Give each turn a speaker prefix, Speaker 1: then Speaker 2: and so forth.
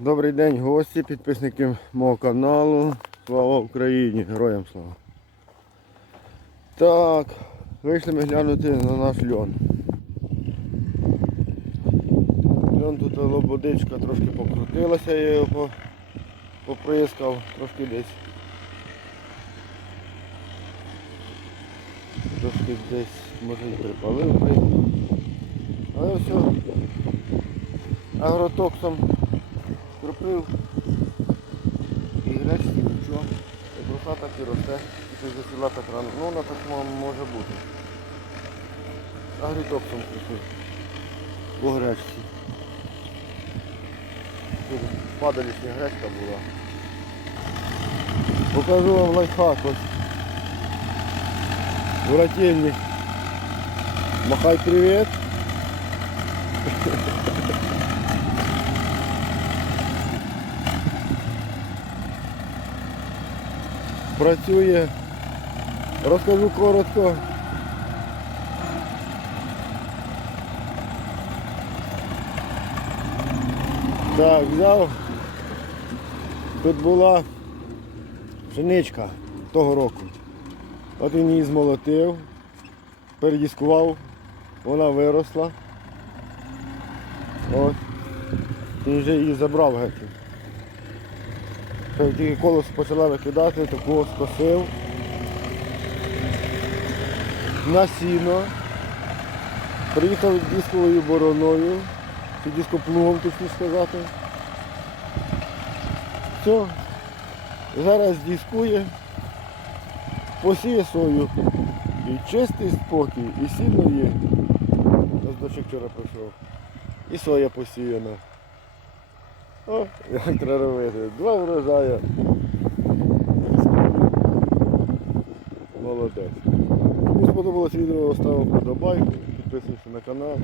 Speaker 1: Добрий день гості, підписники мого каналу. Слава Україні! Героям слава! Так, вийшли ми глянути на наш льон. Льон тут лободичка трошки покрутилася, я його поприскав, трошки десь. Трошки десь може і припалив. Але все. Агротоксом кропив і гречки нічого. Як рука так і росте. І це засіла так рано. Ну вона так може бути. Агротоксом кропив. По гречці. Тут падалішня гречка була. Покажу вам лайфхак ось. Воротильник. Махай привіт. Працює. Розкажу коротко. Так, взяв. Тут була пшеничка того року. От він її змолотив, передіскував, вона виросла. От. І вже її забрав геть. Тільки колос почала викидати, таку скосив. На сіно. Приїхав дисковою бороною, чи дископлугом, точніше сказати. Все. Зараз дискує, посіє сою. І чистий спокій, і сіно є. Дощик вчора прийшов. І соя посіяна. О, як треба робити. Два врожаю. Молодець. Кому сподобалось відео, ставив подобайку, підписуйся на канал.